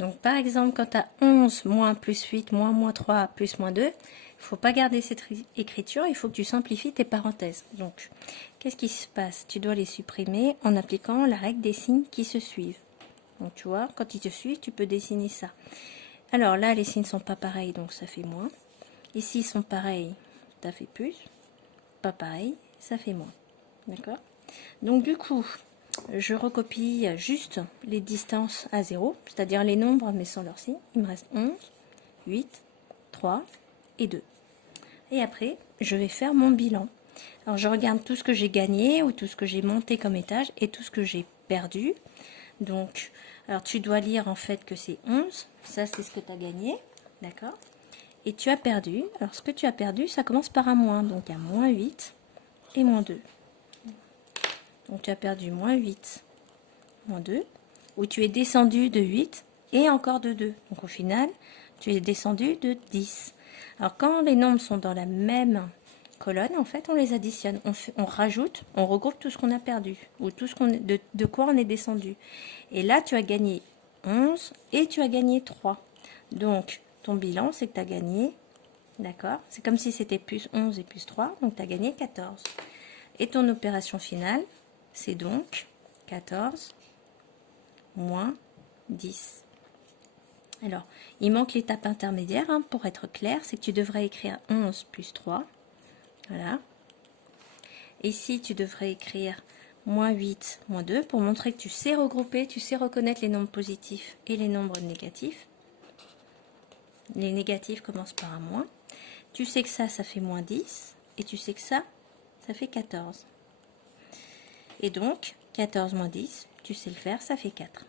Donc par exemple, quand tu as 11 moins plus 8 moins 3 plus moins 2, il ne faut pas garder cette écriture, il faut que tu simplifies tes parenthèses. Donc, qu'est-ce qui se passe? Tu dois les supprimer en appliquant la règle des signes qui se suivent. Donc tu vois, quand ils te suivent, tu peux dessiner ça. Alors là, les signes ne sont pas pareils, donc ça fait moins. Ici, ils sont pareils, ça fait plus. Pas pareil, ça fait moins. D'accord? Donc du coup, je recopie juste les distances à 0, c'est-à-dire les nombres mais sans leur signe. Il me reste 11, 8, 3 et 2. Et après, je vais faire mon bilan. Alors je regarde tout ce que j'ai gagné ou tout ce que j'ai monté comme étage et tout ce que j'ai perdu. Donc, alors tu dois lire en fait que c'est 11, ça c'est ce que tu as gagné, d'accord? Et tu as perdu, alors ce que tu as perdu, ça commence par un moins, donc il y a moins 8 et moins 2. Donc tu as perdu moins 8, moins 2, où tu es descendu de 8 et encore de 2. Donc au final, tu es descendu de 10. Alors quand les nombres sont dans la même colonne, en fait, on les additionne. On rajoute, on regroupe tout ce qu'on a perdu, ou tout ce de quoi on est descendu. Et là, tu as gagné 11 et tu as gagné 3. Donc, ton bilan, c'est que tu as gagné, d'accord? C'est comme si c'était plus 11 et plus 3, donc tu as gagné 14. Et ton opération finale, c'est donc 14 moins 10. Alors, il manque l'étape intermédiaire, hein, pour être clair, c'est que tu devrais écrire 11 plus 3. Voilà. Ici, tu devrais écrire moins 8, moins 2 pour montrer que tu sais regrouper, tu sais reconnaître les nombres positifs et les nombres négatifs. Les négatifs commencent par un moins. Tu sais que ça fait moins 10 et tu sais que ça fait 14. Et donc, 14 moins 10, tu sais le faire, ça fait 4.